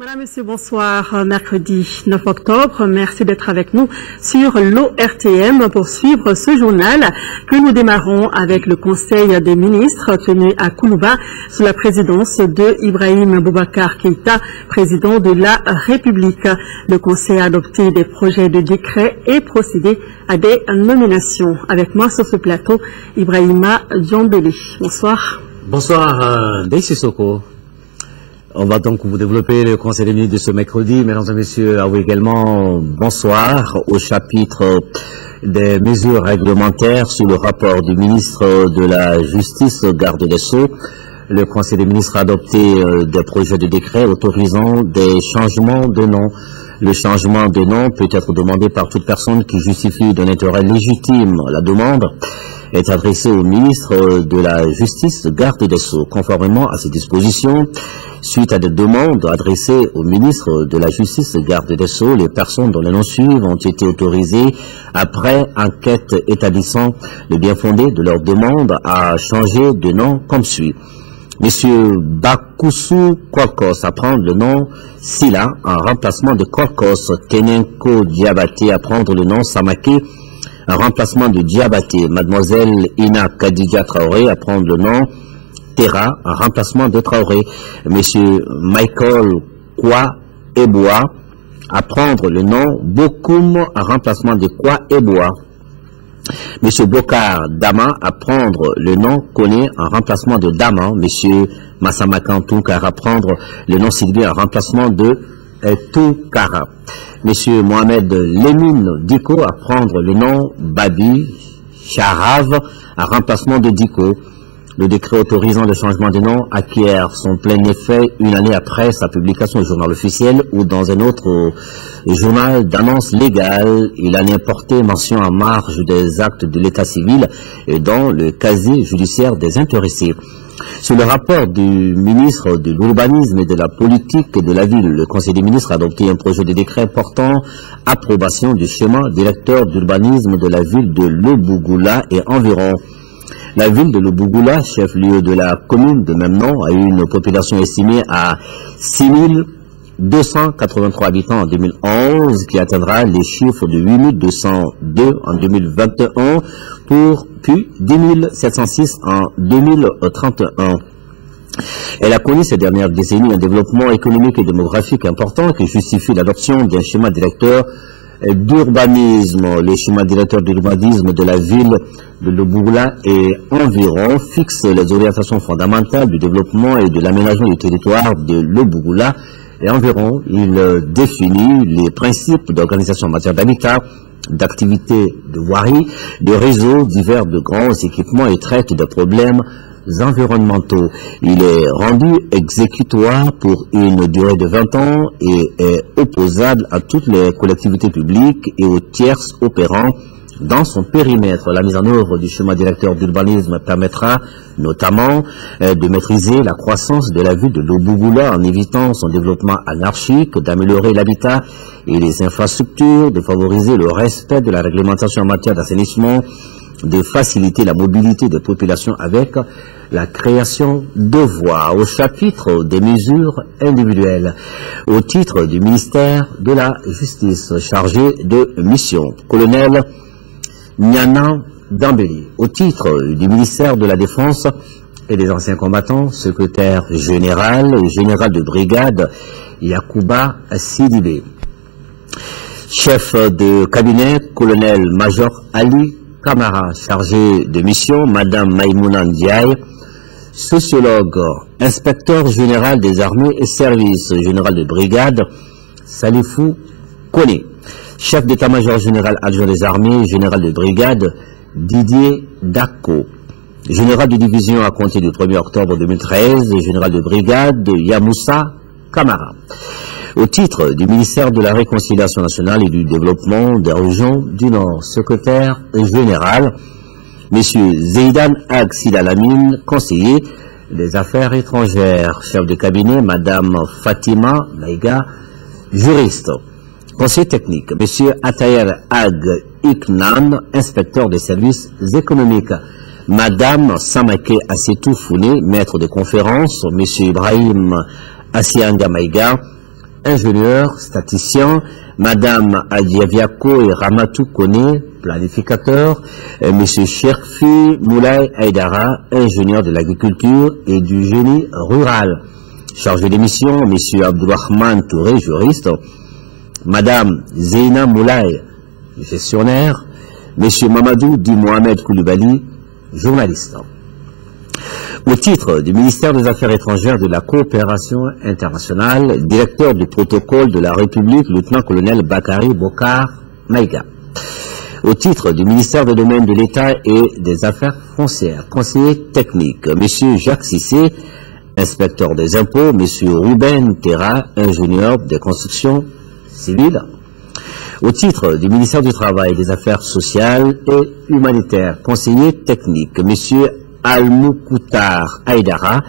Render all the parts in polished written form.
Madame, Monsieur, bonsoir. Mercredi 9 octobre, merci d'être avec nous sur l'ORTM pour suivre ce journal que nous démarrons avec le Conseil des ministres tenu à Koulouba sous la présidence de Ibrahim Boubacar Keïta, président de la République. Le Conseil a adopté des projets de décret et procédé à des nominations. Avec moi sur ce plateau, Ibrahima Djambélé. Bonsoir. Bonsoir, Daisy Soko. On va donc vous développer le Conseil des ministres de ce mercredi. Mesdames et messieurs, à vous également, bonsoir. Au chapitre des mesures réglementaires sur le rapport du ministre de la Justice, garde des Sceaux, le Conseil des ministres a adopté des projets de décret autorisant des changements de nom. Le changement de nom peut être demandé par toute personne qui justifie d'un intérêt légitime. La demande est adressée au ministre de la Justice, garde des Sceaux. Conformément à ces dispositions, suite à des demandes adressées au ministre de la Justice, garde des Sceaux, les personnes dont les noms suivent ont été autorisées après enquête établissant le bien fondé de leur demande à changer de nom comme suit. Monsieur Bakoussou Korkos à prendre le nom Sila en remplacement de Korkos, Tenenko Diabaté à prendre le nom Samake en remplacement de Diabaté, Mademoiselle Ina Kadidja Traoré à prendre le nom Terra en remplacement de Traoré, Monsieur Michael Kwa Eboa à prendre le nom Bokoum en remplacement de Kwa Eboa, Monsieur Bokar Dama à prendre le nom Kone en remplacement de Dama, Monsieur Massama Kantouk à prendre le nom Sylvie en remplacement de Toukara, Monsieur Mohamed Lemine Diko à prendre le nom Babi Charav en remplacement de Diko. Le décret autorisant le changement de nom acquiert son plein effet une année après sa publication au journal officiel ou dans un autre journal d'annonce légale. Il en est porté mention en marge des actes de l'état civil et dans le casier judiciaire des intéressés. Sur le rapport du ministre de l'Urbanisme et de la Politique de la Ville, le Conseil des ministres a adopté un projet de décret portant approbation du schéma directeur d'urbanisme de la ville de Lobougoula et environ. La ville de Lobougoula, chef-lieu de la commune de même nom, a eu une population estimée à 6283 habitants en 2011, qui atteindra les chiffres de 8202 en 2021, puis 10 706 en 2031. Elle a connu ces dernières décennies un développement économique et démographique important qui justifie l'adoption d'un schéma directeur d'urbanisme. Le schéma directeur d'urbanisme de la ville de Lobougoula et environ fixe les orientations fondamentales du développement et de l'aménagement du territoire de Lobougoula et environ. Il définit les principes d'organisation en matière d'habitat, d'activités de voirie, de réseaux divers de grands équipements et traite de problèmes environnementaux. Il est rendu exécutoire pour une durée de 20 ans et est opposable à toutes les collectivités publiques et aux tierces opérant dans son périmètre. La mise en œuvre du schéma directeur d'urbanisme permettra notamment de maîtriser la croissance de la ville de Lobougoula en évitant son développement anarchique, d'améliorer l'habitat et les infrastructures, de favoriser le respect de la réglementation en matière d'assainissement, de faciliter la mobilité des populations avec la création de voies. Au chapitre des mesures individuelles, au titre du ministère de la Justice chargé de mission, colonel Nyana Dambeli. Au titre du ministère de la Défense et des anciens combattants, secrétaire général de brigade Yacouba Sidibé. Chef de cabinet, colonel-major Ali Kamara, chargé de mission, Madame Maïmouna Ndiaye, sociologue, inspecteur général des armées et service général de brigade, Salifou Kone, chef d'état-major général adjoint des armées, général de brigade, Didier Dako, général de division à compter du 1er octobre 2013, général de brigade, Yamoussa Kamara. Au titre du ministère de la Réconciliation nationale et du développement des régions du Nord, secrétaire général, M. Zeidan Ag Sidalamine, conseiller des affaires étrangères, chef de cabinet, Mme Fatima Maïga, juriste, conseiller technique, M. Atayer Ag Iknan, inspecteur des services économiques, Mme Samake Assetou Founé, maître de conférence, M. Ibrahim Asianga Maïga, ingénieurs, statisticiens, Madame Adiaviako et Ramatou Kone, planificateurs, Monsieur Cherfi Moulay Aïdara, ingénieur de l'agriculture et du génie rural. Chargé des missions, Monsieur Abdourahman Touré, juriste, Madame Zeina Moulay, gestionnaire, Monsieur Mamadou Di Mohamed Koulibaly, journaliste. Au titre du ministère des Affaires étrangères de la coopération internationale, directeur du protocole de la République, lieutenant-colonel Bakary Bokar Maïga. Au titre du ministère des Domaines de l'État et des Affaires foncières, conseiller technique, M. Jacques Cissé, inspecteur des impôts, M. Ruben Terra, ingénieur des constructions civiles. Au titre du ministère du Travail, des Affaires sociales et humanitaires, conseiller technique, M. Almoukoutar Aïdara,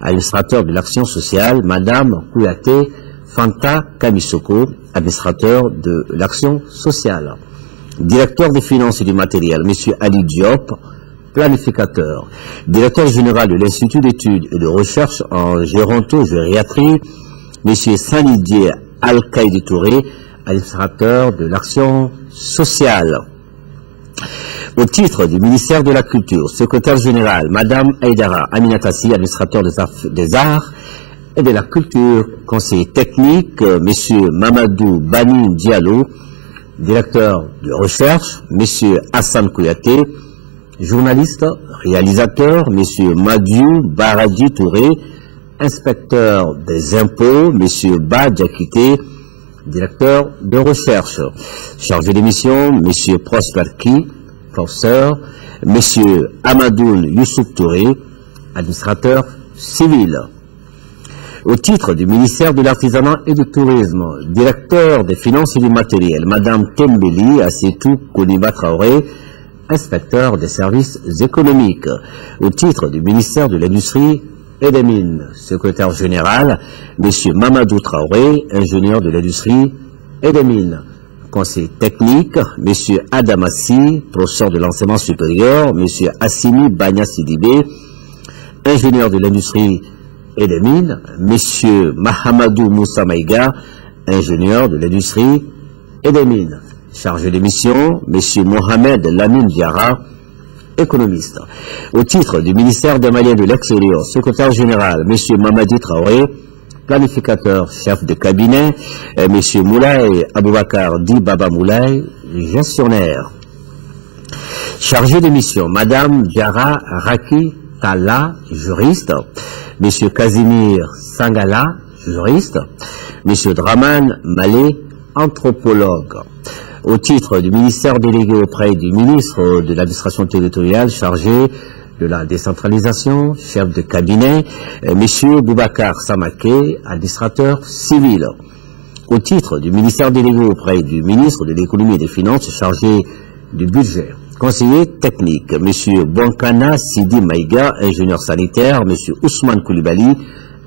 administrateur de l'action sociale, Madame Kouyaté Fanta Kamisoko, administrateur de l'action sociale. Directeur des finances et du matériel, M. Ali Diop, planificateur. Directeur général de l'Institut d'études et de recherche en géronto-gériatrie, M. Sanidier Al-Kaïdi Touré, administrateur de l'action sociale. Au titre du ministère de la Culture, secrétaire général, Madame Aïdara Aminatassi, administrateur des arts et de la culture, conseiller technique, Monsieur Mamadou Bani Diallo, directeur de recherche, Monsieur Hassan Kouyaté, journaliste, réalisateur, Monsieur Madiou Baradi Touré, inspecteur des impôts, Monsieur Ba Diakité, directeur de recherche, chargé des missions, Monsieur Prosper Ki, professeur, M. Amadoun Youssouf Touré, administrateur civil. Au titre du ministère de l'Artisanat et du Tourisme, directeur des finances et du matériel, Mme Tembeli Assetou Koniba Traoré, inspecteur des services économiques. Au titre du ministère de l'Industrie et des Mines, secrétaire général, M. Mamadou Traoré, ingénieur de l'Industrie et des Mines. Conseil technique, M. Adamassi, professeur de l'enseignement supérieur, M. Assimi Banya Sidibé, ingénieur de l'industrie et des mines, M. Mahamadou Moussa Maïga, ingénieur de l'industrie et des mines. Chargé des missions, M. Mohamed Lamine Diarra, économiste. Au titre du ministère des Maliens de l'extérieur, secrétaire général, M. Mamadi Traoré, planificateur, chef de cabinet, M. Moulay Aboubakar Di Baba Moulay, gestionnaire. Chargé de mission, Madame Diara Raki Tala, juriste, M. Casimir Sangala, juriste, M. Draman Malé, anthropologue. Au titre du ministère délégué auprès du ministre de l'administration territoriale chargé de la décentralisation, chef de cabinet, M. Boubacar Samaké, administrateur civil. Au titre du ministère délégué auprès du ministre de l'économie et des finances chargé du budget. Conseiller technique, M. Bonkana Sidi Maïga, ingénieur sanitaire, M. Ousmane Koulibaly,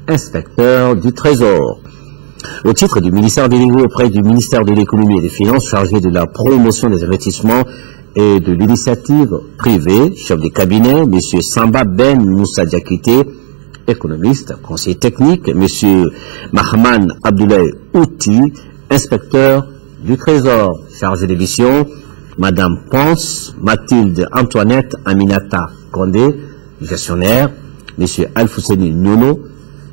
inspecteur du Trésor. Au titre du ministère délégué auprès du ministère de l'économie et des finances chargé de la promotion des investissements et de l'initiative privée, chef de cabinet, M. Samba Ben Moussa Diakité, économiste, conseiller technique, M. Mahman Abdoulaye Outi, inspecteur du Trésor, chargé des missions, Madame Ponce, Mathilde Antoinette Aminata Condé, gestionnaire, M. Alfousseni Nono,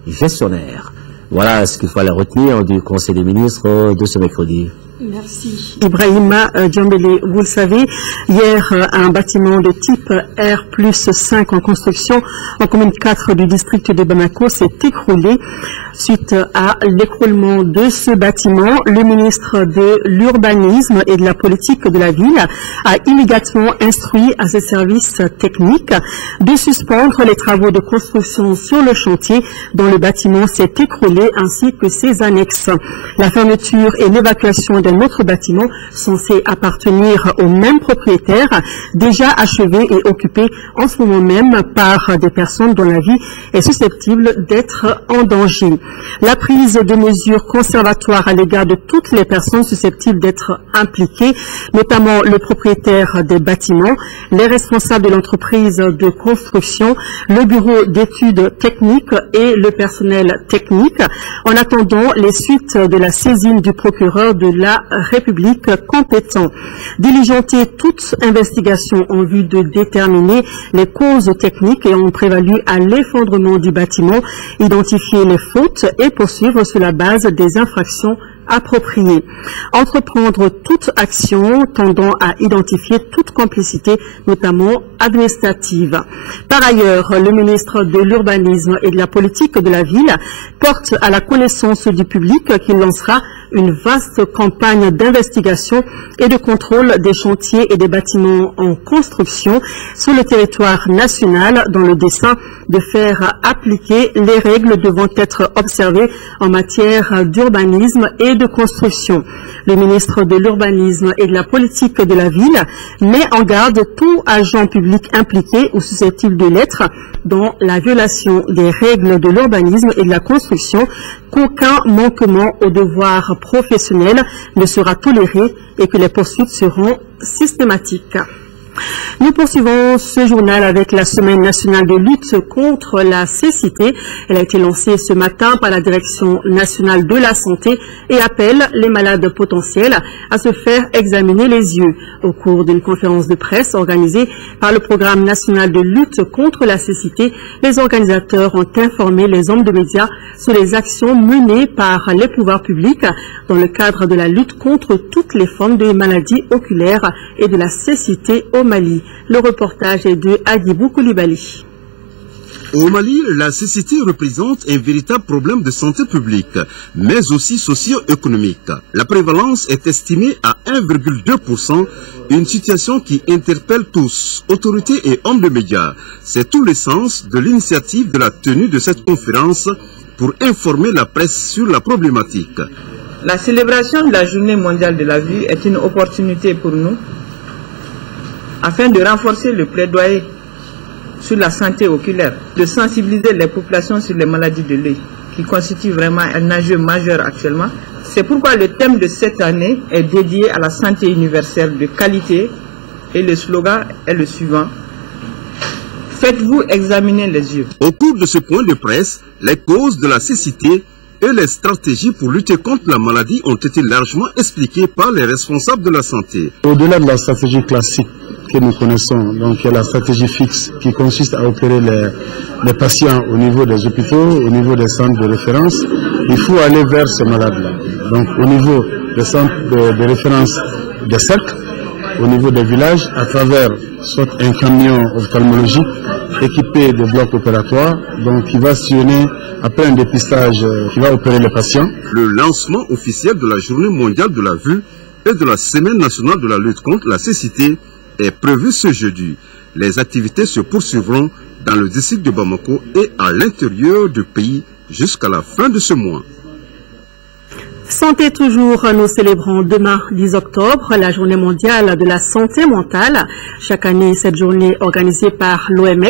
gestionnaire. Voilà ce qu'il fallait retenir du Conseil des ministres de ce mercredi. Merci. Ibrahima Djambélé, vous le savez, hier, un bâtiment de type R+5 en construction en commune 4 du district de Bamako s'est écroulé. Suite à l'écroulement de ce bâtiment, le ministre de l'Urbanisme et de la politique de la ville a immédiatement instruit à ses services techniques de suspendre les travaux de construction sur le chantier dont le bâtiment s'est écroulé ainsi que ses annexes. La fermeture et l'évacuation des d'un autre bâtiment censé appartenir au même propriétaire, déjà achevé et occupé en ce moment même par des personnes dont la vie est susceptible d'être en danger. La prise de mesures conservatoires à l'égard de toutes les personnes susceptibles d'être impliquées, notamment le propriétaire des bâtiments, les responsables de l'entreprise de construction, le bureau d'études techniques et le personnel technique, en attendant les suites de la saisine du procureur de la République compétent. Diligenter toute investigation en vue de déterminer les causes techniques ayant prévalu à l'effondrement du bâtiment, identifier les fautes et poursuivre sur la base des infractions appropriées. Entreprendre toute action tendant à identifier toute complicité, notamment administrative. Par ailleurs, le ministre de l'Urbanisme et de la Politique de la Ville porte à la connaissance du public qu'il lancera une vaste campagne d'investigation et de contrôle des chantiers et des bâtiments en construction sur le territoire national dans le dessein de faire appliquer les règles devant être observées en matière d'urbanisme et de construction. Le ministre de l'Urbanisme et de la Politique de la Ville met en garde tout agent public impliqué ou susceptible de l'être dans la violation des règles de l'urbanisme et de la construction, qu'aucun manquement aux devoirs professionnels ne sera toléré et que les poursuites seront systématiques. Nous poursuivons ce journal avec la Semaine nationale de lutte contre la cécité. Elle a été lancée ce matin par la Direction nationale de la santé et appelle les malades potentiels à se faire examiner les yeux. Au cours d'une conférence de presse organisée par le Programme national de lutte contre la cécité, les organisateurs ont informé les hommes de médias sur les actions menées par les pouvoirs publics dans le cadre de la lutte contre toutes les formes de maladies oculaires et de la cécité au Mali. Le reportage est de Agibou Koulibaly. Au Mali, la cécité représente un véritable problème de santé publique, mais aussi socio-économique. La prévalence est estimée à 1,2%, une situation qui interpelle tous, autorités et hommes de médias. C'est tout le sens de l'initiative de la tenue de cette conférence pour informer la presse sur la problématique. La célébration de la Journée mondiale de la vue est une opportunité pour nous afin de renforcer le plaidoyer sur la santé oculaire, de sensibiliser les populations sur les maladies de l'œil, qui constituent vraiment un enjeu majeur actuellement. C'est pourquoi le thème de cette année est dédié à la santé universelle de qualité et le slogan est le suivant: faites-vous examiner les yeux. Au cours de ce point de presse, les causes de la cécité et les stratégies pour lutter contre la maladie ont été largement expliquées par les responsables de la santé. Au-delà de la stratégie classique que nous connaissons, donc il y a la stratégie fixe qui consiste à opérer les patients au niveau des hôpitaux, au niveau des centres de référence. Il faut aller vers ces malades-là. Donc au niveau des centres de référence des cercles, au niveau des villages, à travers soit un camion ophtalmologique équipé de blocs opératoires, donc qui va sillonner après un dépistage qui va opérer les patients. Le lancement officiel de la Journée mondiale de la vue et de la Semaine nationale de la lutte contre la cécité est prévu ce jeudi. Les activités se poursuivront dans le district de Bamako et à l'intérieur du pays jusqu'à la fin de ce mois. Santé toujours, nous célébrons demain 10 octobre la journée mondiale de la santé mentale. Chaque année, cette journée organisée par l'OMS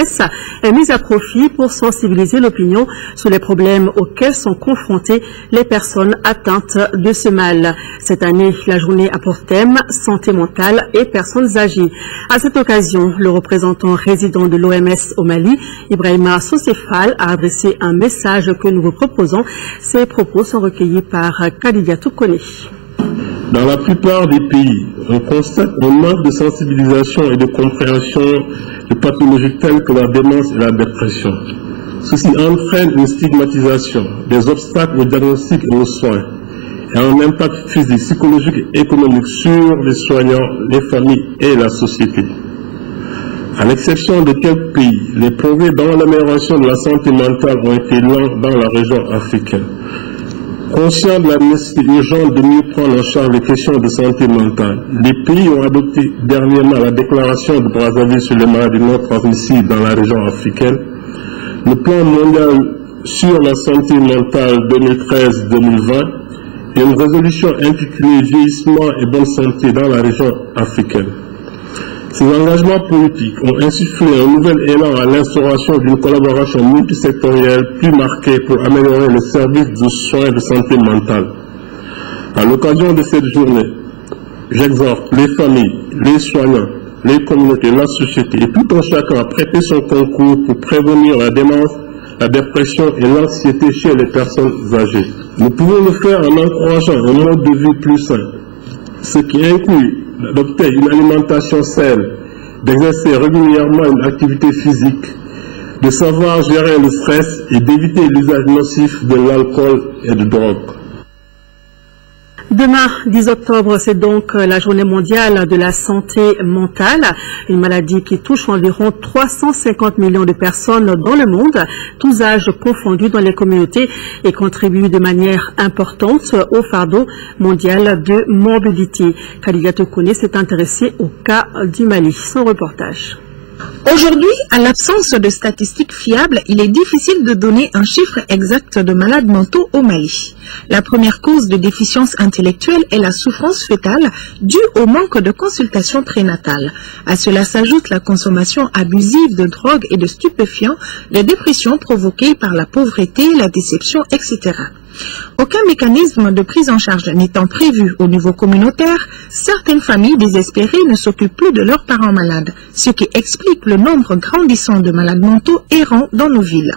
est mise à profit pour sensibiliser l'opinion sur les problèmes auxquels sont confrontées les personnes atteintes de ce mal. Cette année, la journée a pour thème santé mentale et personnes âgées. À cette occasion, le représentant résident de l'OMS au Mali, Ibrahima Sosefal, a adressé un message que nous vous proposons. Ces propos sont recueillis par Dans la plupart des pays, on constate un manque de sensibilisation et de compréhension de pathologies telles que la démence et la dépression. Ceci entraîne une stigmatisation, des obstacles au diagnostic et aux soins, et un impact physique, psychologique et économique sur les soignants, les familles et la société. À l'exception de quelques pays, les progrès dans l'amélioration de la santé mentale ont été lents dans la région africaine. Conscients de la nécessité urgente de mieux prendre en charge les questions de santé mentale, les pays ont adopté dernièrement la déclaration de Brazzaville sur les maladies non transmissibles dans la région africaine, le plan mondial sur la santé mentale 2013-2020 et une résolution intitulée « Vieillissement et bonne santé dans la région africaine ». Ces engagements politiques ont insufflé un nouvel élan à l'instauration d'une collaboration multisectorielle plus marquée pour améliorer le service de soins de santé mentale. À l'occasion de cette journée, j'exhorte les familles, les soignants, les communautés, la société et tout un chacun à prêter son concours pour prévenir la démence, la dépression et l'anxiété chez les personnes âgées. Nous pouvons le faire en encourageant un mode de vie plus sain, ce qui inclut d'adopter une alimentation saine, d'exercer régulièrement une activité physique, de savoir gérer le stress et d'éviter l'usage nocif de l'alcool et de drogue. Demain, 10 octobre, c'est donc la journée mondiale de la santé mentale, une maladie qui touche environ 350 millions de personnes dans le monde, tous âges confondus dans les communautés, et contribue de manière importante au fardeau mondial de morbidité. Khadija Tokone s'est intéressée au cas du Mali. Son reportage. Aujourd'hui, à l'absence de statistiques fiables, il est difficile de donner un chiffre exact de malades mentaux au Mali. La première cause de déficience intellectuelle est la souffrance fœtale due au manque de consultation prénatale. À cela s'ajoute la consommation abusive de drogues et de stupéfiants, les dépressions provoquées par la pauvreté, la déception, etc. Aucun mécanisme de prise en charge n'étant prévu au niveau communautaire, certaines familles désespérées ne s'occupent plus de leurs parents malades, ce qui explique le nombre grandissant de malades mentaux errants dans nos villes.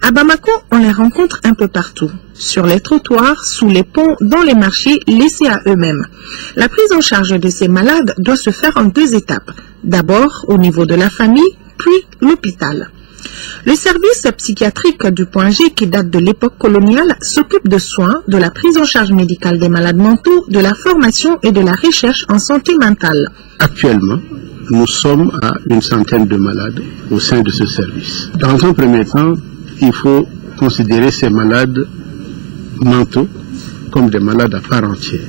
À Bamako, on les rencontre un peu partout, sur les trottoirs, sous les ponts, dans les marchés, laissés à eux-mêmes. La prise en charge de ces malades doit se faire en 2 étapes. D'abord au niveau de la famille, puis l'hôpital. Le service psychiatrique du Point G, qui date de l'époque coloniale, s'occupe de soins, de la prise en charge médicale des malades mentaux, de la formation et de la recherche en santé mentale. Actuellement, nous sommes à une centaine de malades au sein de ce service. Dans un premier temps, il faut considérer ces malades mentaux comme des malades à part entière.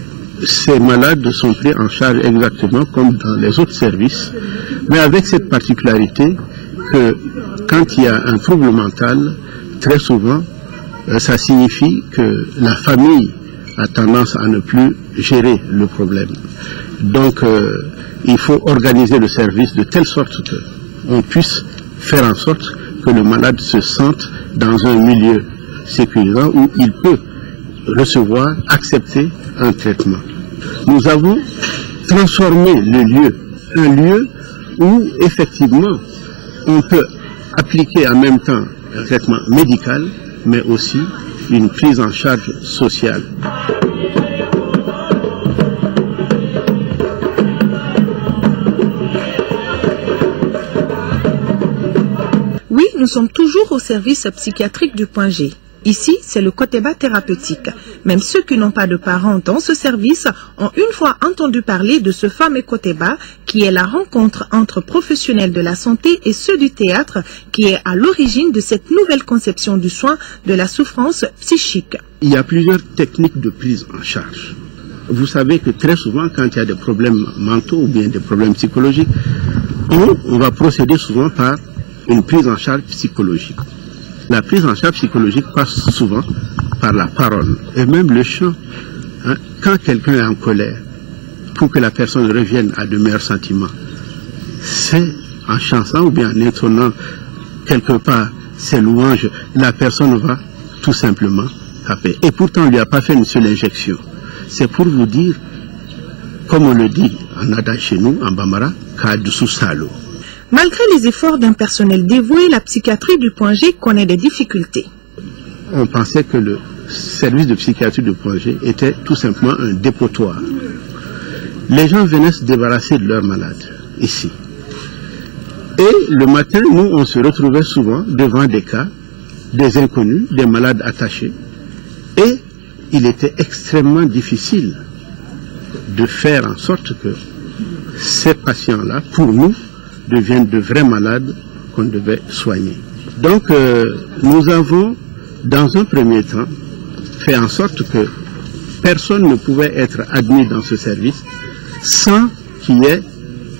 Ces malades sont pris en charge exactement comme dans les autres services, mais avec cette particularité que quand il y a un trouble mental, très souvent, ça signifie que la famille a tendance à ne plus gérer le problème. Donc, il faut organiser le service de telle sorte qu'on puisse faire en sorte que le malade se sente dans un milieu sécurisant où il peut recevoir, accepter un traitement. Nous avons transformé le lieu, un lieu où effectivement on peut appliquer en même temps un traitement médical, mais aussi une prise en charge sociale. Oui, nous sommes toujours au service psychiatrique du Point G. Ici, c'est le Koteba thérapeutique. Même ceux qui n'ont pas de parents dans ce service ont une fois entendu parler de ce fameux Koteba qui est la rencontre entre professionnels de la santé et ceux du théâtre qui est à l'origine de cette nouvelle conception du soin de la souffrance psychique. Il y a plusieurs techniques de prise en charge. Vous savez que très souvent, quand il y a des problèmes mentaux ou bien des problèmes psychologiques, on va procéder souvent par une prise en charge psychologique. La prise en charge psychologique passe souvent par la parole et même le chant. Quand quelqu'un est en colère, pour que la personne revienne à de meilleurs sentiments, c'est en chantant ou bien en intonnant quelque part ses louanges, la personne va tout simplement taper. Et pourtant, on ne lui a pas fait une seule injection. C'est pour vous dire, comme on le dit en adage chez nous, en Bambara, Kadoussou Salo. Malgré les efforts d'un personnel dévoué, la psychiatrie du Point G connaît des difficultés. On pensait que le service de psychiatrie du Point G était tout simplement un dépotoir. Les gens venaient se débarrasser de leurs malades ici. Et le matin, nous, on se retrouvait souvent devant des cas, des inconnus, des malades attachés. Et il était extrêmement difficile de faire en sorte que ces patients-là, pour nous, deviennent de vrais malades qu'on devait soigner. Donc, nous avons, dans un premier temps, fait en sorte que personne ne pouvait être admis dans ce service sans qu'il y ait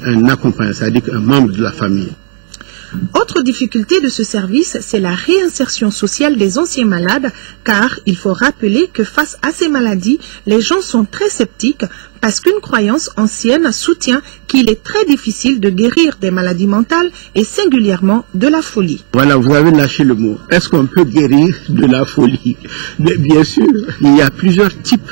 un accompagnant, c'est-à-dire un membre de la famille. Autre difficulté de ce service, c'est la réinsertion sociale des anciens malades, car il faut rappeler que face à ces maladies, les gens sont très sceptiques parce qu'une croyance ancienne soutient qu'il est très difficile de guérir des maladies mentales et singulièrement de la folie. Voilà, vous avez lâché le mot. Est-ce qu'on peut guérir de la folie? Mais bien sûr, il y a plusieurs types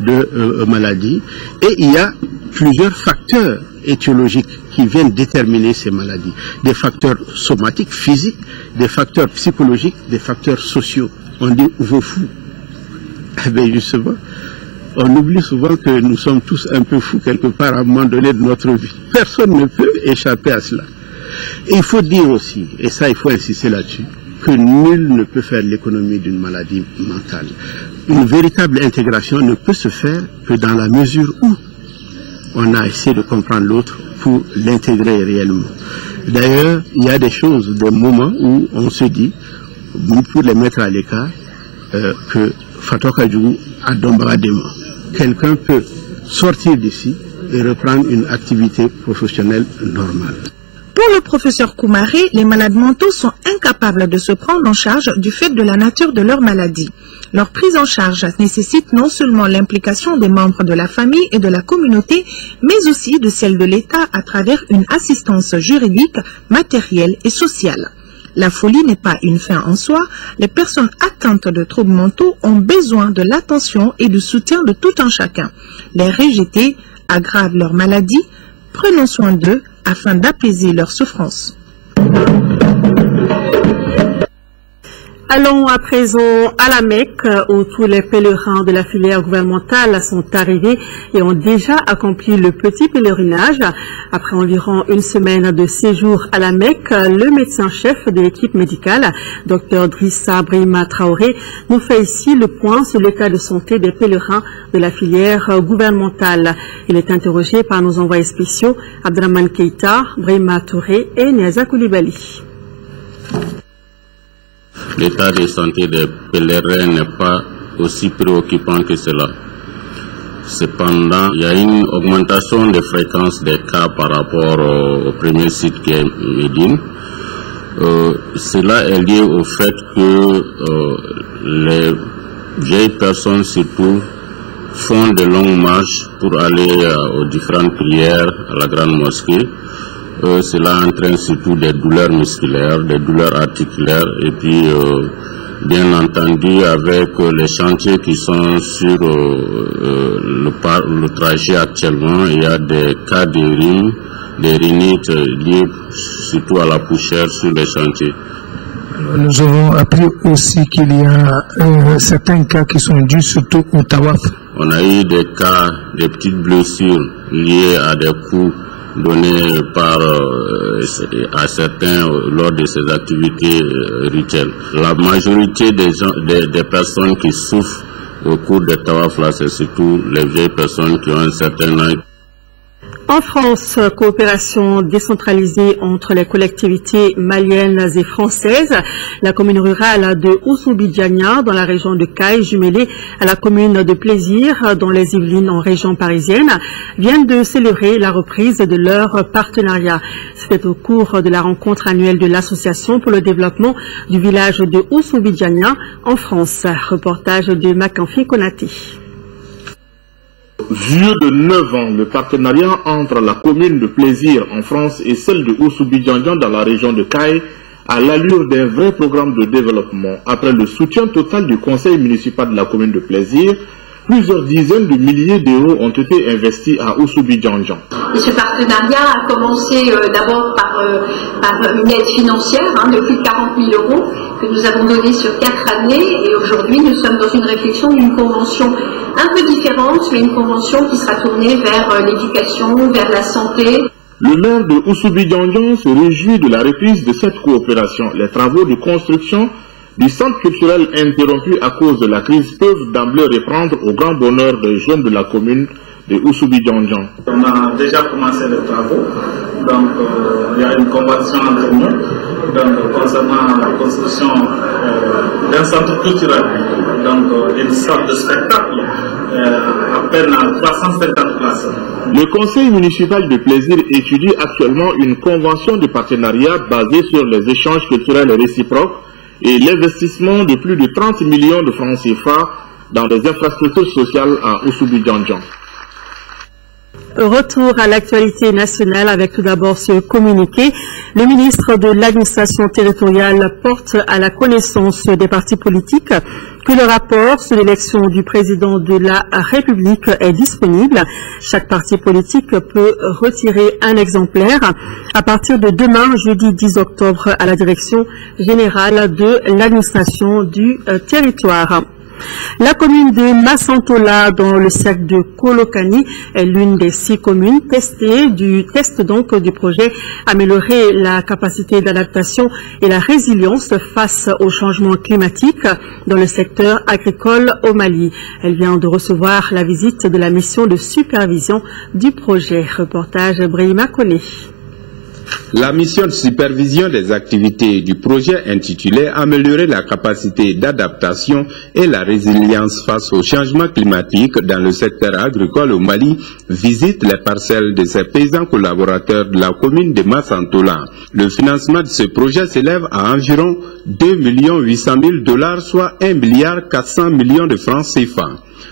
de maladies et il y a plusieurs facteurs étiologiques qui viennent déterminer ces maladies. Des facteurs somatiques, physiques, des facteurs psychologiques, des facteurs sociaux. On dit vos fous. Eh bien justement, on oublie souvent que nous sommes tous un peu fous quelque part à un moment donné de notre vie. Personne ne peut échapper à cela. Et il faut dire aussi, et ça il faut insister là-dessus, que nul ne peut faire l'économie d'une maladie mentale. Une véritable intégration ne peut se faire que dans la mesure où on a essayé de comprendre l'autre pour l'intégrer réellement. D'ailleurs, il y a des choses, des moments où on se dit, pour les mettre à l'écart, que Fatoka Djougou a Dombaradema. Quelqu'un peut sortir d'ici et reprendre une activité professionnelle normale. Pour le professeur Koumaré, les malades mentaux sont incapables de se prendre en charge du fait de la nature de leur maladie. Leur prise en charge nécessite non seulement l'implication des membres de la famille et de la communauté, mais aussi de celle de l'État à travers une assistance juridique, matérielle et sociale. La folie n'est pas une fin en soi. Les personnes atteintes de troubles mentaux ont besoin de l'attention et du soutien de tout un chacun. Les rejeter aggrave leur maladie. Prenons soin d'eux afin d'apaiser leur souffrance. Allons à présent à la Mecque, où tous les pèlerins de la filière gouvernementale sont arrivés et ont déjà accompli le petit pèlerinage. Après environ une semaine de séjour à la Mecque, le médecin-chef de l'équipe médicale, Dr Drissa Brahima Traoré, nous fait ici le point sur l'état de santé des pèlerins de la filière gouvernementale. Il est interrogé par nos envoyés spéciaux, Abdraman Keita, Brahima Touré et Niaza Koulibaly. L'état de santé des pèlerins n'est pas aussi préoccupant que cela. Cependant, il y a une augmentation des fréquences des cas par rapport au premier site qui est Médine. Cela est lié au fait que les vieilles personnes surtout font de longues marches pour aller aux différentes prières à la grande mosquée. Cela entraîne surtout des douleurs musculaires, des douleurs articulaires et puis bien entendu avec les chantiers qui sont sur le trajet actuellement, il y a des cas de des rhinites liées surtout à la poussière sur les chantiers. Nous avons appris aussi qu'il y a certains cas qui sont dus surtout au tawaf. On a eu des cas, des petites blessures liées à des coups donnés par à certains lors de ces activités rituelles. La majorité des personnes qui souffrent au cours des tawaf là, c'est surtout les vieilles personnes qui ont un certain âge. En France, coopération décentralisée entre les collectivités maliennes et françaises. La commune rurale de Oussoubi-Diagna, dans la région de Caille, jumelée à la commune de Plaisir, dans les Yvelines, en région parisienne, viennent de célébrer la reprise de leur partenariat. C'était au cours de la rencontre annuelle de l'Association pour le développement du village de Oussoubi-Diagna, en France. Reportage de Makanfi Konaté. Vieux de 9 ans, le partenariat entre la commune de Plaisir en France et celle de Oussoubi-Diagna dans la région de Caille a l'allure d'un vrai programme de développement. Après le soutien total du conseil municipal de la commune de Plaisir, plusieurs dizaines de milliers d'euros ont été investis à Oussoubi-Diagna. Ce partenariat a commencé d'abord par une aide financière de plus de 40 000 euros que nous avons donnée sur 4 années et aujourd'hui nous sommes dans une réflexion d'une convention un peu différente, mais une convention qui sera tournée vers l'éducation, vers la santé. Le maire de Oussoubi-Diagna se réjouit de la reprise de cette coopération. Les travaux de construction du centre culturel interrompu à cause de la crise peuvent d'emblée reprendre au grand bonheur des jeunes de la commune de Oussoubi-Diagna. On a déjà commencé les travaux, donc il y a une convention entre nous concernant la construction d'un centre culturel, donc une sorte de spectacle à peine à 350 places. Le conseil municipal de plaisir étudie actuellement une convention de partenariat basée sur les échanges culturels réciproques et l'investissement de plus de 30 millions de francs CFA dans des infrastructures sociales à Oussoubi-Diandjan. Retour à l'actualité nationale avec tout d'abord ce communiqué. Le ministre de l'administration territoriale porte à la connaissance des partis politiques que le rapport sur l'élection du président de la République est disponible. Chaque parti politique peut retirer un exemplaire à partir de demain, jeudi 10 octobre, à la direction générale de l'administration du territoire. La commune de Massantola, dans le cercle de Kolokani, est l'une des 6 communes testées du projet Améliorer la capacité d'adaptation et la résilience face au changement climatique dans le secteur agricole au Mali. Elle vient de recevoir la visite de la mission de supervision du projet. Reportage Brahima Kone. La mission de supervision des activités du projet intitulé « Améliorer la capacité d'adaptation et la résilience face au changement climatique dans le secteur agricole au Mali » visite les parcelles de ces paysans collaborateurs de la commune de Massantola. Le financement de ce projet s'élève à environ 2 800 000 $, soit 1 400 millions de francs CFA.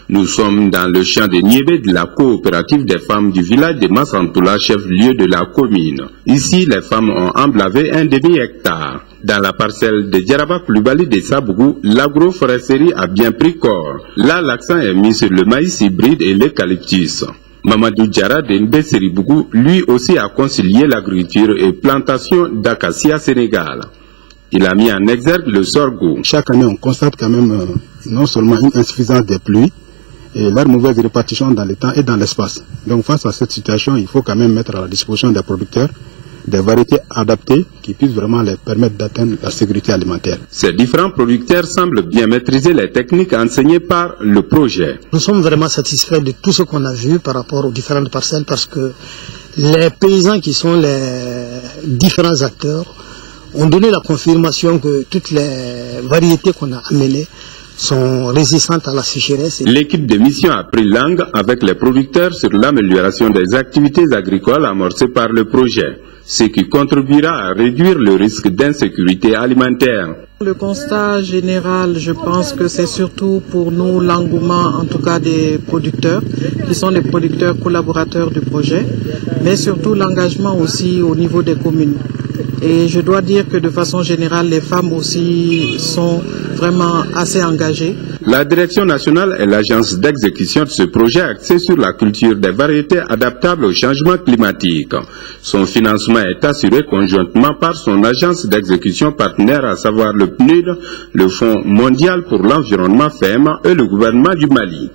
Nous sommes dans le champ de Niébé de la coopérative des femmes du village de Massantola, chef-lieu de la commune. Ici, les femmes ont emblavé un demi-hectare. Dans la parcelle de Djaraba Koulibaly de Sabougou, l'agroforesterie a bien pris corps. Là, l'accent est mis sur le maïs hybride et l'eucalyptus. Mamadou Diara de Mbesseribougou, lui aussi a concilié l'agriculture et plantation d'acacia Sénégal. Il a mis en exergue le sorgho. Chaque année, on constate quand même non seulement une insuffisance des pluies, et leur mauvaise répartition dans le temps et dans l'espace. Donc face à cette situation, il faut quand même mettre à la disposition des producteurs des variétés adaptées qui puissent vraiment les permettre d'atteindre la sécurité alimentaire. Ces différents producteurs semblent bien maîtriser les techniques enseignées par le projet. Nous sommes vraiment satisfaits de tout ce qu'on a vu par rapport aux différentes parcelles parce que les paysans qui sont les différents acteurs ont donné la confirmation que toutes les variétés qu'on a amenées sont résistantes à la sécheresse. L'équipe de mission a pris langue avec les producteurs sur l'amélioration des activités agricoles amorcées par le projet, ce qui contribuera à réduire le risque d'insécurité alimentaire. Le constat général, je pense que c'est surtout pour nous l'engouement en tout cas des producteurs, qui sont les producteurs collaborateurs du projet, mais surtout l'engagement aussi au niveau des communes. Et je dois dire que de façon générale, les femmes aussi sont vraiment assez engagées. La direction nationale et l'agence d'exécution de ce projet axé sur la culture des variétés adaptables au changement climatique. Son financement est assuré conjointement par son agence d'exécution partenaire, à savoir le PNUD, le Fonds mondial pour l'environnement FEM et le gouvernement du Mali.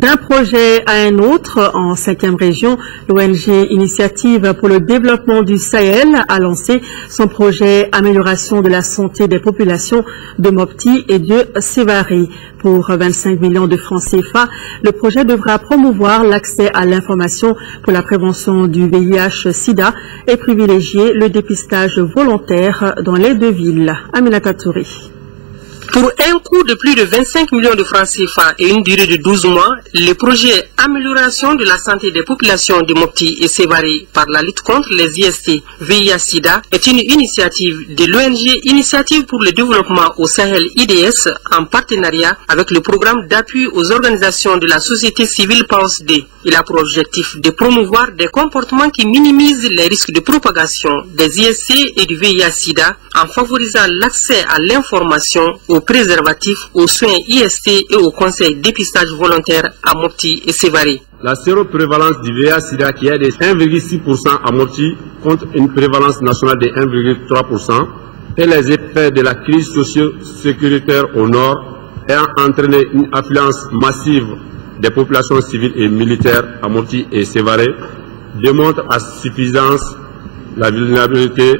D'un projet à un autre, en 5e région, l'ONG Initiative pour le développement du Sahel a lancé son projet Amélioration de la santé des populations de Mopti et de Sévaré. Pour 25 millions de francs CFA, le projet devra promouvoir l'accès à l'information pour la prévention du VIH-Sida et privilégier le dépistage volontaire dans les 2 villes. Aminata Touré. Pour un coût de plus de 25 millions de francs CFA et une durée de 12 mois, le projet Amélioration de la santé des populations de Mopti et Sévaré par la lutte contre les IST, VIH-Sida est une initiative de l'ONG Initiative pour le développement au Sahel IDS en partenariat avec le programme d'appui aux organisations de la société civile PAOSD. Il a pour objectif de promouvoir des comportements qui minimisent les risques de propagation des IST et du VIH-Sida en favorisant l'accès à l'information, aux préservatifs, aux soins IST et aux conseils dépistage volontaire à Mopti et Sévaré. La séroprévalence du VIH-Sida qui est de 1,6% à Mopti contre une prévalence nationale de 1,3% et les effets de la crise socio-sécuritaire au nord ayant entraîné une affluence massive des populations civiles et militaires à Mopti et Sévaré démontrent à suffisance la vulnérabilité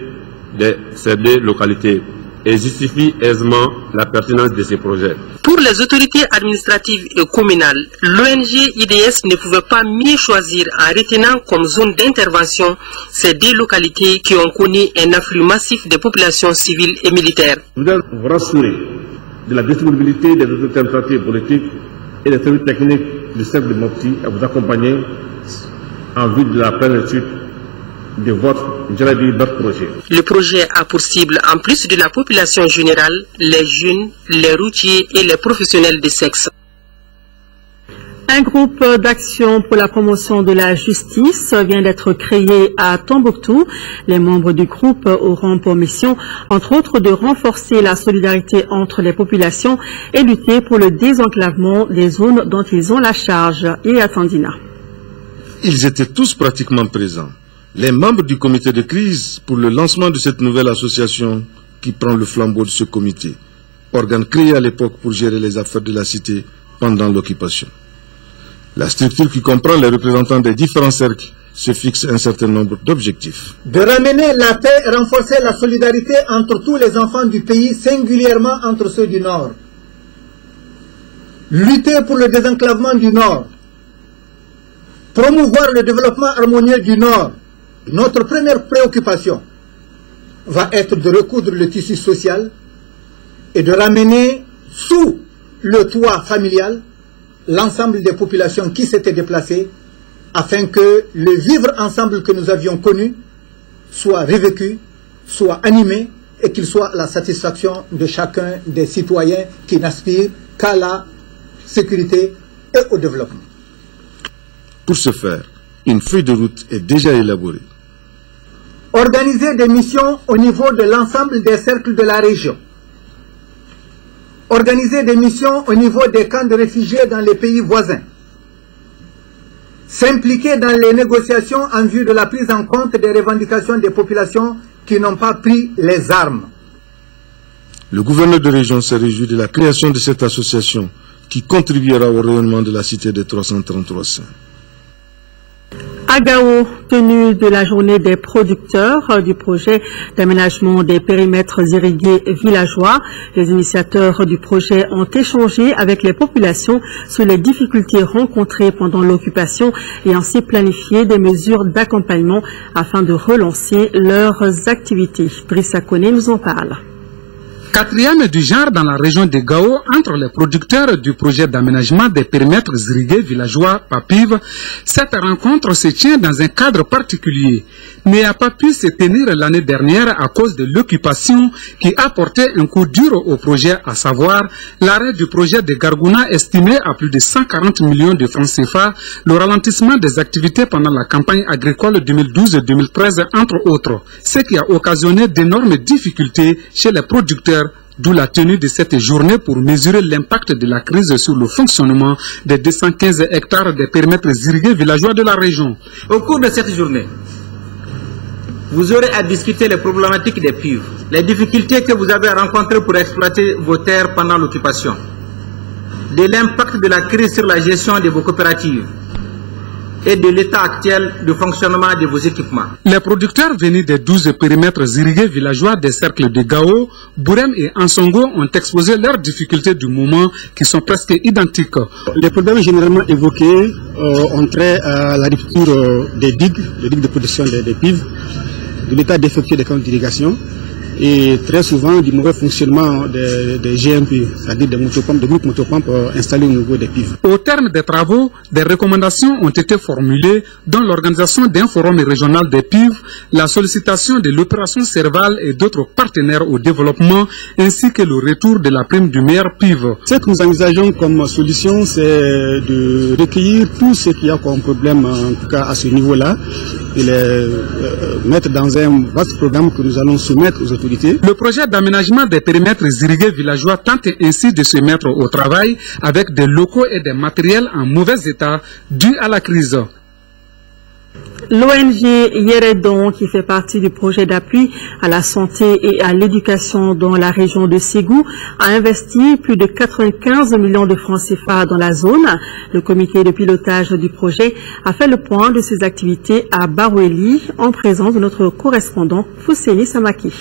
de ces 2 localités et justifie aisément la pertinence de ces projets. Pour les autorités administratives et communales, l'ONG IDS ne pouvait pas mieux choisir en retenant comme zone d'intervention ces 2 localités qui ont connu un afflux massif de populations civiles et militaires. Je voudrais vous rassurer de la disponibilité des autorités administratives politiques et les services techniques du cercle de Mopti à vous accompagner en vue de la pleine étude de votre projet. Le projet a pour cible, en plus de la population générale, les jeunes, les routiers et les professionnels de sexe. Un groupe d'action pour la promotion de la justice vient d'être créé à Tombouctou. Les membres du groupe auront pour mission, entre autres, de renforcer la solidarité entre les populations et lutter pour le désenclavement des zones dont ils ont la charge. Et Attendina. Ils étaient tous pratiquement présents. Les membres du comité de crise pour le lancement de cette nouvelle association qui prend le flambeau de ce comité, organe créé à l'époque pour gérer les affaires de la cité pendant l'occupation. La structure qui comprend les représentants des différents cercles se fixe un certain nombre d'objectifs. De ramener la paix et renforcer la solidarité entre tous les enfants du pays, singulièrement entre ceux du Nord. Lutter pour le désenclavement du Nord. Promouvoir le développement harmonieux du Nord. Notre première préoccupation va être de recoudre le tissu social et de ramener sous le toit familial l'ensemble des populations qui s'étaient déplacées afin que le vivre ensemble que nous avions connu soit revécu, soit animé et qu'il soit à la satisfaction de chacun des citoyens qui n'aspirent qu'à la sécurité et au développement. Pour ce faire, une feuille de route est déjà élaborée. Organiser des missions au niveau de l'ensemble des cercles de la région. Organiser des missions au niveau des camps de réfugiés dans les pays voisins. S'impliquer dans les négociations en vue de la prise en compte des revendications des populations qui n'ont pas pris les armes. Le gouverneur de région s'est réjoui de la création de cette association qui contribuera au rayonnement de la cité des 333 saints. À Gao, tenue de la journée des producteurs du projet d'aménagement des périmètres irrigués villageois, les initiateurs du projet ont échangé avec les populations sur les difficultés rencontrées pendant l'occupation et ainsi planifié des mesures d'accompagnement afin de relancer leurs activités. Drissa Kone nous en parle. Quatrième du genre dans la région de Gao entre les producteurs du projet d'aménagement des périmètres irrigués villageois PAPIV, cette rencontre se tient dans un cadre particulier, mais n'a pas pu se tenir l'année dernière à cause de l'occupation qui a porté un coup dur au projet, à savoir l'arrêt du projet de Gargouna estimé à plus de 140 millions de francs CFA, le ralentissement des activités pendant la campagne agricole 2012-2013 entre autres, ce qui a occasionné d'énormes difficultés chez les producteurs. D'où la tenue de cette journée pour mesurer l'impact de la crise sur le fonctionnement des 215 hectares des périmètres irrigués villageois de la région. Au cours de cette journée, vous aurez à discuter les problématiques des PIV, les difficultés que vous avez rencontrées pour exploiter vos terres pendant l'occupation, de l'impact de la crise sur la gestion de vos coopératives et de l'état actuel de fonctionnement de vos équipements. Les producteurs venus des 12 périmètres irrigués villageois des cercles de Gao, Bourem et Ansongo ont exposé leurs difficultés du moment qui sont presque identiques. Les problèmes généralement évoqués ont trait à la rupture des digues de production des PIV, de l'état défectueux des camps d'irrigation et très souvent du mauvais fonctionnement des GMP, c'est-à-dire des motopompes, des groupes motopompes installés au niveau des PIV. Au terme des travaux, des recommandations ont été formulées, dont l'organisation d'un forum régional des PIV, la sollicitation de l'opération Serval et d'autres partenaires au développement, ainsi que le retour de la prime du meilleur PIV. Ce que nous envisageons comme solution, c'est de recueillir tout ce qu'il y a comme problème, en tout cas à ce niveau-là, et les mettre dans un vaste programme que nous allons soumettre aux autorités. Le projet d'aménagement des périmètres irrigués villageois tente ainsi de se mettre au travail avec des locaux et des matériels en mauvais état dû à la crise. L'ONG Yeredon, qui fait partie du projet d'appui à la santé et à l'éducation dans la région de Ségou, a investi plus de 95 millions de francs CFA dans la zone. Le comité de pilotage du projet a fait le point de ses activités à Baroueli en présence de notre correspondant Fousseni Samaki.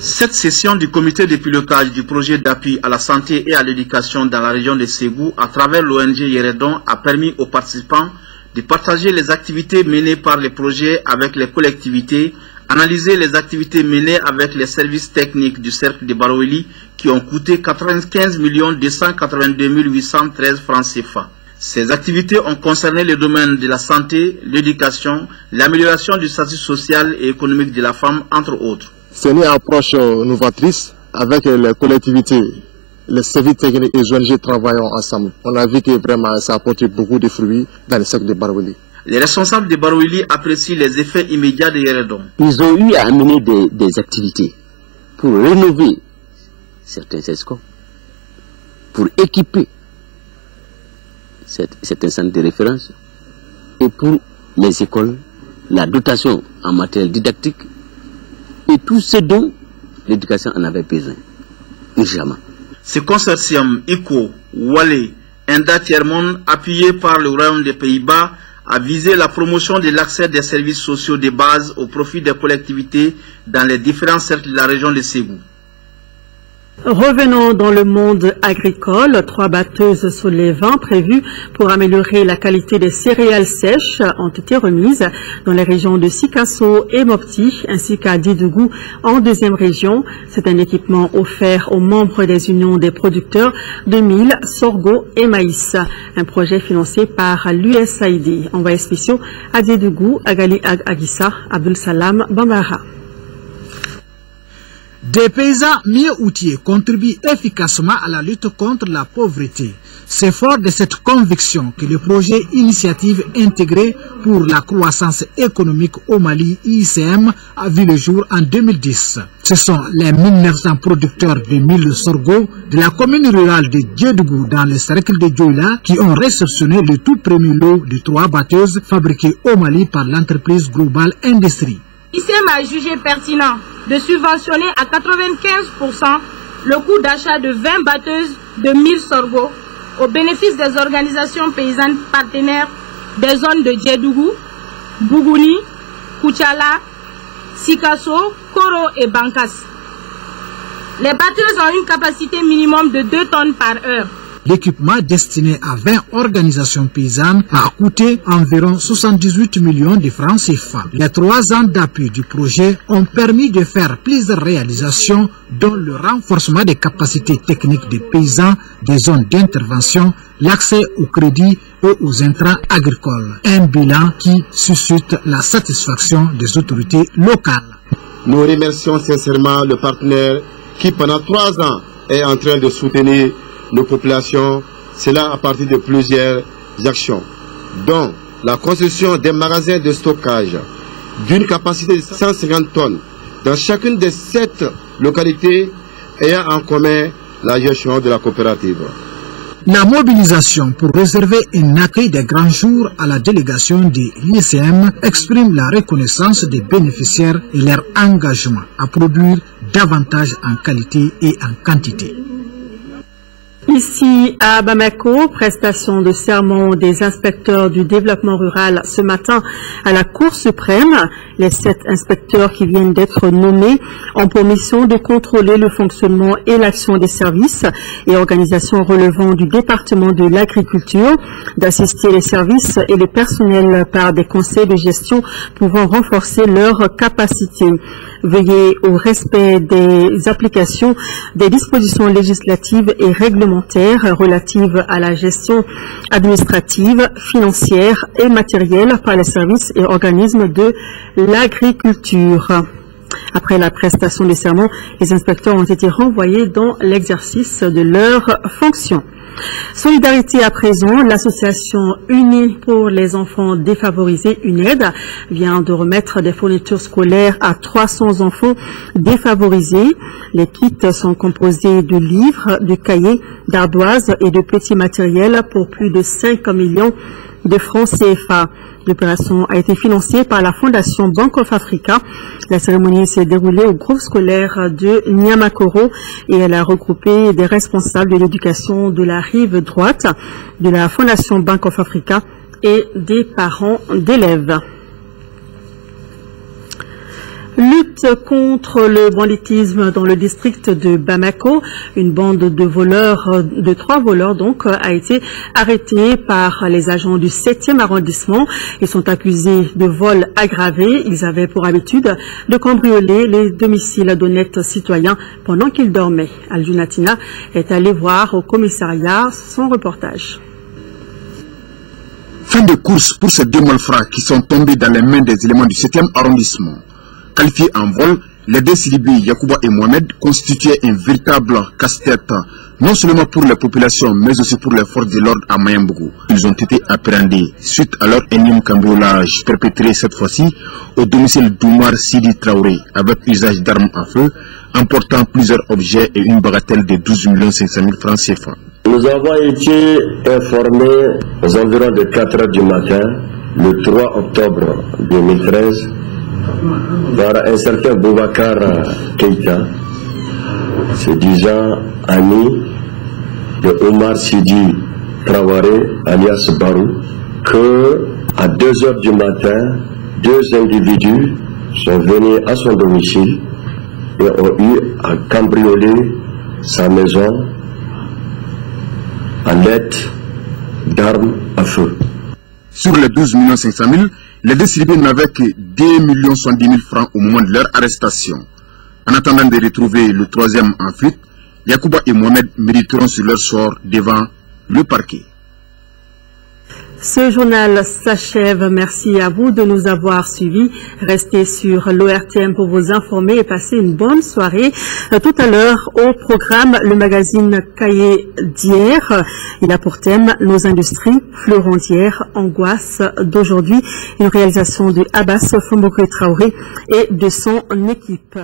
Cette session du comité de pilotage du projet d'appui à la santé et à l'éducation dans la région de Ségou à travers l'ONG Yeredon a permis aux participants de partager les activités menées par les projets avec les collectivités Analyser les activités menées avec les services techniques du cercle de Baroueli qui ont coûté 95 282 813 francs CFA. Ces activités ont concerné les domaines de la santé, l'éducation, l'amélioration du statut social et économique de la femme, entre autres. C'est une approche novatrice avec les collectivités, les services techniques et les ONG travaillent ensemble. On a vu que vraiment ça a apporté beaucoup de fruits dans le secteur de Baroueli. Les responsables de Baroueli apprécient les effets immédiats de Yeredon. Ils ont eu à amener des activités pour rénover certains ESCO, pour équiper certains centres de référence et pour les écoles, la dotation en matériel didactique et tout ce dont l'éducation en avait besoin, urgemment. Ce consortium ICO, Wale, Enda Tiermon, appuyé par le Royaume des Pays-Bas, a visé la promotion de l'accès des services sociaux de base au profit des collectivités dans les différents cercles de la région de Ségou. Revenons dans le monde agricole. 3 batteuses sur les 20 prévues pour améliorer la qualité des céréales sèches ont été remises dans les régions de Sikasso et Mopti, ainsi qu'à Didougou en 2e région. C'est un équipement offert aux membres des unions des producteurs de mil, sorgho et maïs. Un projet financé par l'USAID. Envoyé spéciaux à Didougou, Agali Agissa, Abdul Salam Bambara. Des paysans mieux outillés contribuent efficacement à la lutte contre la pauvreté. C'est fort de cette conviction que le projet Initiative intégrée pour la croissance économique au Mali, ICM, a vu le jour en 2010. Ce sont les 1900 producteurs de mil sorgho de la commune rurale de Djedougou dans le cercle de Djoula qui ont réceptionné le tout premier lot de 3 batteuses fabriquées au Mali par l'entreprise Global Industrie. ICM a jugé pertinent de subventionner à 95% le coût d'achat de 20 batteuses de mil sorgho au bénéfice des organisations paysannes partenaires des zones de Djedougou, Bougouni, Kouchala, Sikasso, Koro et Bankas. Les batteuses ont une capacité minimum de 2 tonnes par heure. L'équipement destiné à 20 organisations paysannes a coûté environ 78 millions de francs CFA. Les 3 ans d'appui du projet ont permis de faire plusieurs réalisations, dont le renforcement des capacités techniques des paysans des zones d'intervention, l'accès au crédit et aux intrants agricoles. Un bilan qui suscite la satisfaction des autorités locales. Nous remercions sincèrement le partenaire qui pendant 3 ans est en train de soutenir nos populations, cela à partir de plusieurs actions, dont la construction des magasins de stockage d'une capacité de 150 tonnes dans chacune des 7 localités ayant en commun la gestion de la coopérative. La mobilisation pour réserver un accueil des grands jours à la délégation de l'ICM exprime la reconnaissance des bénéficiaires et leur engagement à produire davantage en qualité et en quantité. Ici à Bamako, prestation de serment des inspecteurs du développement rural ce matin à la Cour suprême. Les 7 inspecteurs qui viennent d'être nommés ont pour mission de contrôler le fonctionnement et l'action des services et organisations relevant du département de l'agriculture, d'assister les services et le personnel par des conseils de gestion pouvant renforcer leurs capacités. Veiller au respect des applications des dispositions législatives et réglementaires relatives à la gestion administrative, financière et matérielle par les services et organismes de l'agriculture. Après la prestation des serments, les inspecteurs ont été renvoyés dans l'exercice de leurs fonctions. Solidarité à présent, l'association Unie pour les enfants défavorisés, UNAID, vient de remettre des fournitures scolaires à 300 enfants défavorisés. Les kits sont composés de livres, de cahiers, d'ardoises et de petits matériels pour plus de 5 millions de francs CFA. L'opération a été financée par la Fondation Bank of Africa. La cérémonie s'est déroulée au groupe scolaire de Niamakoro et elle a regroupé des responsables de l'éducation de la rive droite, de la Fondation Bank of Africa et des parents d'élèves. Lutte contre le banditisme dans le district de Bamako. Une bande de voleurs, de 3 voleurs donc, a été arrêtée par les agents du 7e arrondissement. Ils sont accusés de vol aggravé. Ils avaient pour habitude de cambrioler les domiciles d'honnêtes citoyens pendant qu'ils dormaient. Aljunatina est allé voir au commissariat son reportage. Fin de course pour ces 2 malfrats qui sont tombés dans les mains des éléments du 7e arrondissement. Qualifiés en vol, les 2 Sidibé, Yacouba et Mohamed constituaient un véritable casse-tête, non seulement pour les populations, mais aussi pour les forces de l'ordre à Mayambougou. Ils ont été appréhendés suite à leur énième cambriolage perpétré cette fois-ci au domicile d'Oumar Sidi Traoré avec usage d'armes à feu, emportant plusieurs objets et une bagatelle de 12 500 000 francs CFA. Nous avons été informés aux environs de 4 h du matin, le 3 octobre 2013, par un certain Boubacar Keïta, se disant ami de Omar Sidi Traoré, alias Barou, que à 2 h du matin, 2 individus sont venus à son domicile et ont eu à cambrioler sa maison à l'aide d'armes à feu. Sur les 12 500 000, les 2 Sidibé n'avaient que 2 70 000 francs au moment de leur arrestation. En attendant de retrouver le 3e en fuite, Yacouba et Mohamed mériteront sur leur sort devant le parquet. Ce journal s'achève. Merci à vous de nous avoir suivis. Restez sur l'ORTM pour vous informer et passer une bonne soirée. Tout à l'heure, au programme, le magazine Cahier d'hier. Il a pour thème nos industries, fleurons d'hier, angoisse d'aujourd'hui. Une réalisation de Abbas Fombokoé Traoré et de son équipe.